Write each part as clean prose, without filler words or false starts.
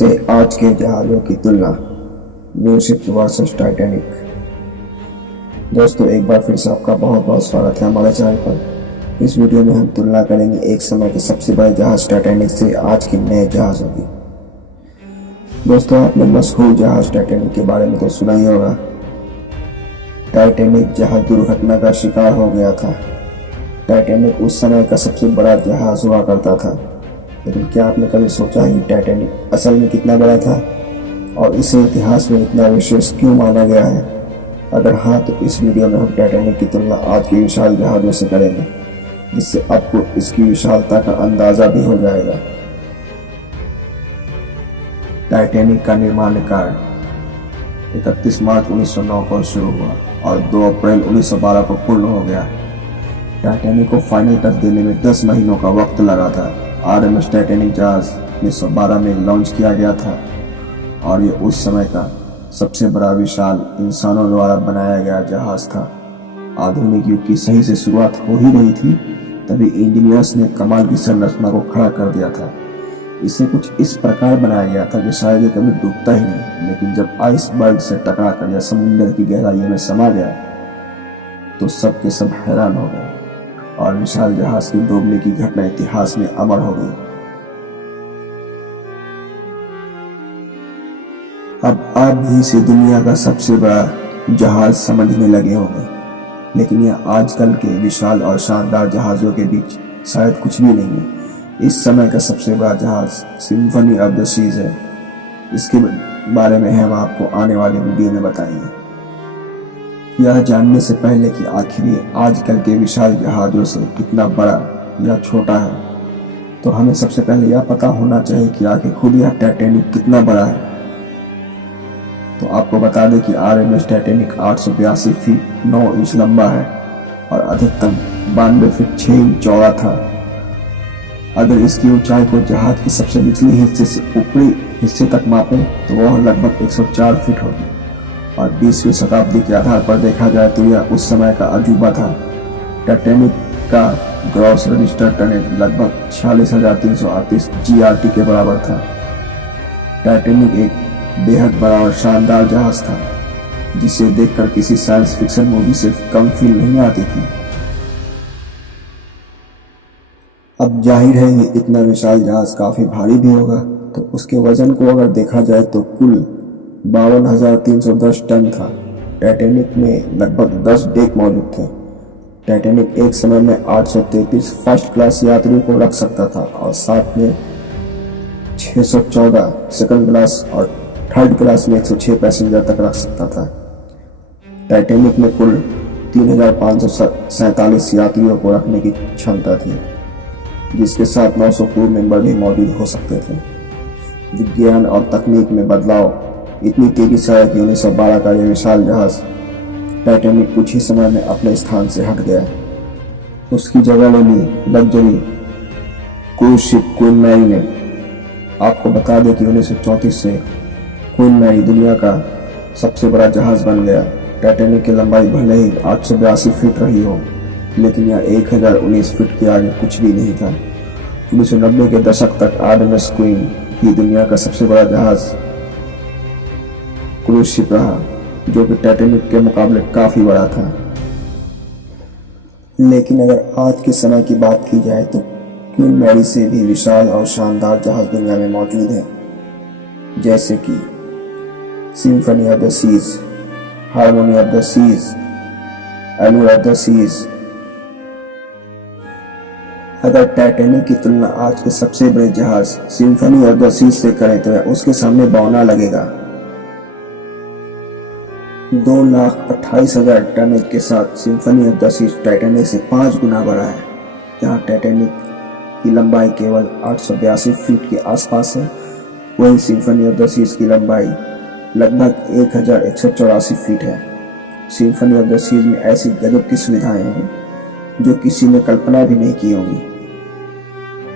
से आज के जहाज़ों की तुलना, न्यू शिप वर्सेस टाइटैनिक। दोस्तों, एक बार फिर से आपका बहुत बहुत स्वागत है हमारे चैनल पर। इस वीडियो में हम तुलना करेंगे एक समय के सबसे बड़े जहाज टाइटैनिक से आज के नए जहाज़ों की। दोस्तों, आपने मशहूर जहाज टाइटैनिक के बारे में तो सुना ही होगा। टाइटैनिक जहाज दुर्घटना का शिकार हो गया था। टाइटैनिक उस समय का सबसे बड़ा जहाज हुआ करता था, लेकिन क्या आपने कभी सोचा है कि टाइटैनिक असल में कितना बड़ा था और इसे इतिहास में इतना विशेष क्यों माना गया है? अगर हाँ, तो इस वीडियो में हम टाइटैनिक की तुलना आज के विशाल जहाज़ों से करेंगे, जिससे आपको इसकी विशालता का अंदाजा भी हो जाएगा। टाइटैनिक का निर्माण कार्य 31 मार्च 1909 को शुरू हुआ और 2 अप्रैल 1912 को पूर्ण हो गया। टाइटैनिक को फाइनल टच देने में 10 महीनों का वक्त लगा था। आरएमएस टाइटैनिक जहाज 1912 में लॉन्च किया गया था और ये उस समय का सबसे बड़ा विशाल इंसानों द्वारा बनाया गया जहाज था। आधुनिक युग की सही से शुरुआत हो ही रही थी, तभी इंजीनियर्स ने कमाल की संरचना को खड़ा कर दिया था। इसे कुछ इस प्रकार बनाया गया था कि शायद ये कभी डूबता ही नहीं, लेकिन जब आइसबर्ग से टकरा कर या समुद्र की गहराइयों में समा गया तो सब के सब हैरान हो गए और विशाल जहाज की डूबने की घटना इतिहास में अमर हो गई। अब आप भी इसे दुनिया का सबसे बड़ा जहाज समझने लगे होंगे, लेकिन यह आजकल के विशाल और शानदार जहाजों के बीच शायद कुछ भी नहीं है। इस समय का सबसे बड़ा जहाज सिम्फनी ऑफ द सीज है। इसके बारे में हम आपको आने वाले वीडियो में बताएंगे। यह जानने से पहले कि आखिर ये आजकल के विशाल जहाज़ों से कितना बड़ा या छोटा है, तो हमें सबसे पहले यह पता होना चाहिए कि आखिर खुद यह टाइटैनिक कितना बड़ा है। तो आपको बता दें कि आरएमएस टाइटैनिक 882 फीट 9 इंच लंबा है और अधिकतम 92 फीट 6 इंच चौड़ा था। अगर इसकी ऊंचाई को जहाज के सबसे निचले हिस्से से ऊपरी हिस्से तक मापें तो वह लगभग 104 फीट होगी और 20वीं शताब्दी के आधार पर देखा जाए तो यह उस समय का अजूबा था। टाइटैनिक का ग्रॉस रजिस्टर्ड टनेज लगभग 46,338 जीआरटी के बराबर था। टाइटैनिक एक बेहद बड़ा और शानदार जहाज था, जिसे देखकर किसी साइंस फिक्शन मूवी से कम फील नहीं आती थी। अब जाहिर है ये इतना विशाल जहाज काफी भारी भी होगा, तो उसके वजन को अगर देखा जाए तो कुल 52,310 टन था। टाइटैनिक में लगभग 10 डेक मौजूद थे। टाइटैनिक एक समय में 833 फर्स्ट क्लास यात्रियों को रख सकता था और साथ में 614 सेकंड क्लास और थर्ड क्लास में 106 पैसेंजर तक रख सकता था। टाइटैनिक में कुल 3,547 यात्रियों को रखने की क्षमता थी, जिसके साथ 900 क्रू मेंबर भी मौजूद हो सकते थे। विज्ञान और तकनीक में बदलाव इतनी तेजी से आया कि 1912 का यह विशाल जहाज टाइटैनिक कुछ ही समय में अपने स्थान से हट गया। उसकी जगह ले ली luxury cruise ship Queen Mary ने। आपको बता दें कि 1934 से क्वीन मैरी दुनिया का सबसे बड़ा जहाज बन गया। टाइटैनिक की लंबाई भले ही 882 फीट रही हो, लेकिन यह 1019 फीट के आगे कुछ भी नहीं था। 1990 के दशक तक आरएमएस क्वीन ही दुनिया का सबसे बड़ा जहाज क्रूज शिप रहा, जो कि टाइटैनिक के मुकाबले काफी बड़ा था। लेकिन अगर आज के समय की बात की जाए तो क्वीन मैरी से भी विशाल और शानदार जहाज दुनिया में मौजूद है, जैसे कि symphony of the seas, harmony of the seas, allure of the seas. अगर टाइटैनिक की तुलना आज के सबसे बड़े जहाज सिम्फनी ऑफ द सीज से करें तो उसके सामने बौना लगेगा। 2,28,000 टनेज के साथ Symphony of the Seas Titanic से 5 गुना बड़ा है। जहां टाइटैनिक की लंबाई केवल 882 फीट के आसपास है, वहीं सिम्फनी ऑफ द सीज की लंबाई लगभग 1,184 फीट है। सिम्फनी ऑफ द सीज में ऐसी गजब की सुविधाएं हैं जो किसी ने कल्पना भी नहीं की होगी।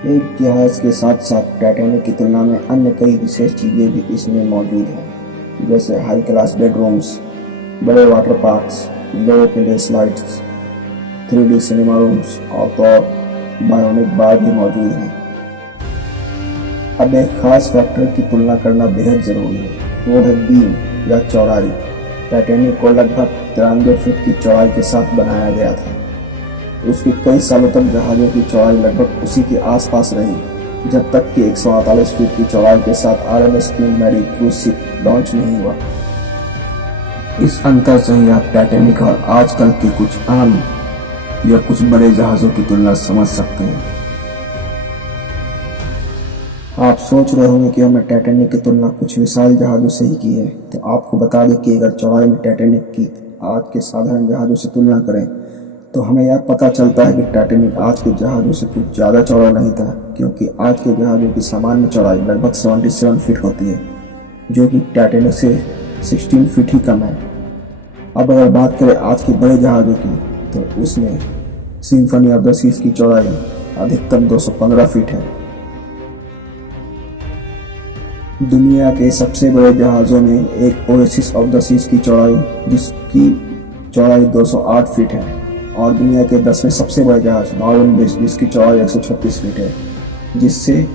एक जहाज के साथ साथ टाइटैनिक की तुलना में अन्य कई विशेष चीजें भी इसमें मौजूद हैं, जैसे हाई क्लास बेडरूम्स, बड़े वाटर पार्क्स, लोगों के लिए स्लाइड्स, 3D सिनेमा रूम्स और तो बायोनिक बार भी मौजूद हैं। अब एक खास फैक्टर की तुलना करना बेहद जरूरी है, वो है बीम या चौड़ाई। टाइटैनिक को लगभग 93 फीट की चौड़ाई के साथ बनाया गया था। उसके कई सालों तक जहाज़ों की चौड़ाई लगभग उसी के आसपास रही, जब तक कि 148 फीट की चौड़ाई के साथ RMS Queen Mary cruise ship launch नहीं हुआ। इस अंतर से ही आप टाइटैनिक और आजकल के कुछ आम या कुछ बड़े जहाज़ों की तुलना समझ सकते हैं। आप सोच रहे होंगे कि हमने टाइटैनिक की तुलना कुछ विशाल जहाज़ों से ही की है, तो आपको बता दें कि अगर चौड़ाई में टाइटैनिक की आज के साधारण जहाज़ों से तुलना करें तो हमें यह पता चलता है कि टाइटैनिक आज के जहाज़ों से कुछ ज़्यादा चौड़ा नहीं था, क्योंकि आज के जहाज़ों की सामान्य चौड़ाई लगभग 77 फीट होती है, जो कि टाइटैनिक से 16 फीट ही कम है। अब अगर बात करें आज के बड़े जहाज़ों की, तो उसमें सिम्फनी ऑफ द सीज की चौड़ाई अधिकतम 215 फीट है। दुनिया के सबसे बड़े जहाज़ों में एक ओएसिस ऑफ द सीज की चौड़ाई, जिसकी चौड़ाई 208 फीट है, और दुनिया के 10वें सबसे बड़े जहाज नॉर्दर्न ब्रिज, जिसकी चौड़ाई 136 फीट है, जिससे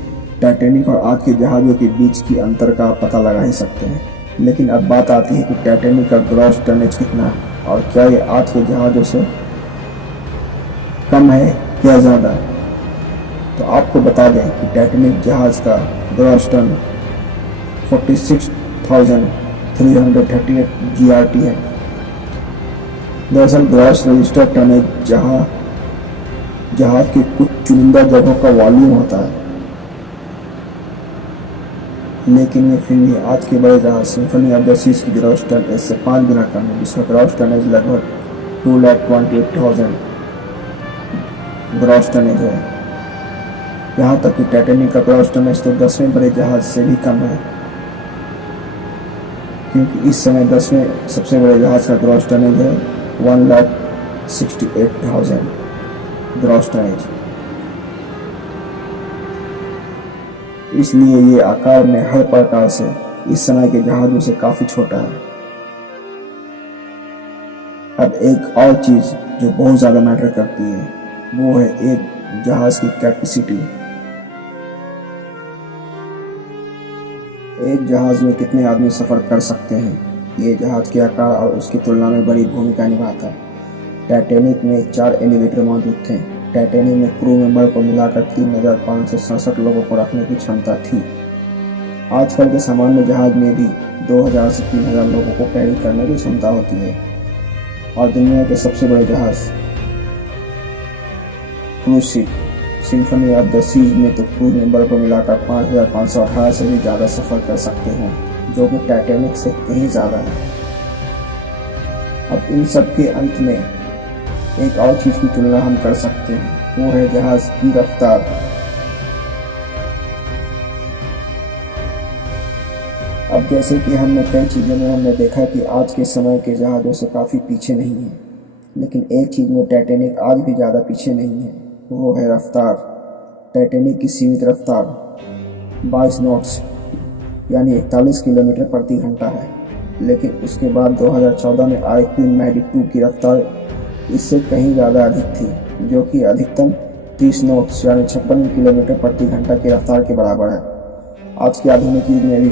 टाइटैनिक और आज के जहाज़ों के बीच की अंतर का पता लगा ही सकते हैं। लेकिन अब बात आती है कि टाइटैनिक का ग्रॉस टनेज कितना है और क्या ये आज के जहाज़ों से कम है या ज़्यादा है। तो आपको बता दें कि टाइटैनिक जहाज़ का ग्रॉस टन 46,338 GRT है। दरअसल ग्रॉस रजिस्टर्ड टनेज जहाज की कुछ चुनिंदा जगहों का वॉल्यूम होता है, लेकिन ये फिर भी आज के बड़े जहाज सिम्फनी ऑफ द सीज की ग्रॉस टन इससे 5 गुना कम है, जिसका ग्रॉस टनेज लगभग 228,000 ग्रॉस टनेज है। यहाँ तक कि टाइटैनिक का ग्रॉस टनेज तो 10वें बड़े जहाज से भी कम है, क्योंकि इस समय 10वें सबसे बड़े जहाज का ग्रॉस टनेज है 1,68,000 ग्रॉस टनेज। इसलिए ये आकार में हर प्रकार से इस समय के जहाज़ों से काफ़ी छोटा है। अब एक और चीज़ जो बहुत ज़्यादा मैटर करती है, वो है एक जहाज़ की कैपेसिटी। एक जहाज़ में कितने आदमी सफ़र कर सकते हैं, ये जहाज़ के आकार और उसकी तुलना में बड़ी भूमिका निभाता है। टाइटैनिक में 4 एलिवेटर मौजूद थे। टाइटैनिक में क्रू मेंबर को मिलाकर 3,567 लोगों को रखने की क्षमता थी। आजकल के सामान्य जहाज में भी 2,000 से 3,000 लोगों को कैरी करने की क्षमता होती है। और दुनिया के सबसे बड़े जहाज cruise ship Symphony of the Seas में तो क्रू मेंबर को मिलाकर 5,518 से भी ज़्यादा सफ़र कर सकते हैं, जो कि टाइटैनिक से कहीं ज़्यादा है। अब इन सब के अंत में एक और चीज़ की तुलना हम कर सकते हैं, वो है जहाज़ की रफ्तार। अब जैसे कि हमने कई चीज़ों में हमने देखा कि आज के समय के जहाज़ों से काफ़ी पीछे नहीं है, लेकिन एक चीज़ में टाइटैनिक आज भी ज़्यादा पीछे नहीं है, वो है रफ्तार। टाइटैनिक की सीमित रफ्तार 22 नॉट्स यानी 41 किलोमीटर प्रति घंटा है, लेकिन उसके बाद 2014 में आई क्वीन मैरी 2 की रफ्तार इससे कहीं ज़्यादा अधिक थी, जो कि अधिकतम 30 नॉट्स यानी 56 किलोमीटर प्रति घंटा की रफ्तार के बराबर है। आज के आधुनिक युग में भी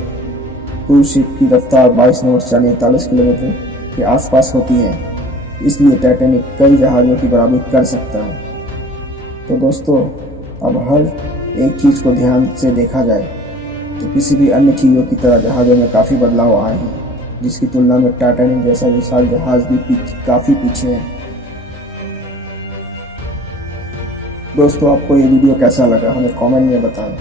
क्रूज शिप की रफ्तार 22 नॉट्स यानी 41 किलोमीटर के आसपास होती है, इसलिए टाइटैनिक कई जहाज़ों की बराबरी कर सकता है। तो दोस्तों, अब हर एक चीज़ को ध्यान से देखा जाए तो किसी भी अन्य चीज़ों की तरह जहाज़ों में काफ़ी बदलाव आए हैं, जिसकी तुलना में टाइटैनिक जैसा विशाल जहाज़ भी काफ़ी पीछे है। दोस्तों, आपको ये वीडियो कैसा लगा हमें कमेंट में बताएं।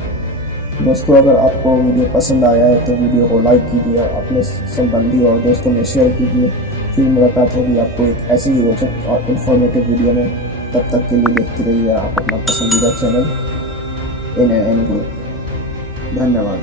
दोस्तों, अगर आपको वीडियो पसंद आया है तो वीडियो को लाइक कीजिए और अपने संबंधी और दोस्तों में शेयर कीजिए। फिर मुलाकात होगी आपको एक ऐसे ही रोचक और इन्फॉर्मेटिव वीडियो में। तब तक के लिए देखते रहिए आप अपना पसंदीदा चैनल NNN ग्रुप। धन्यवाद।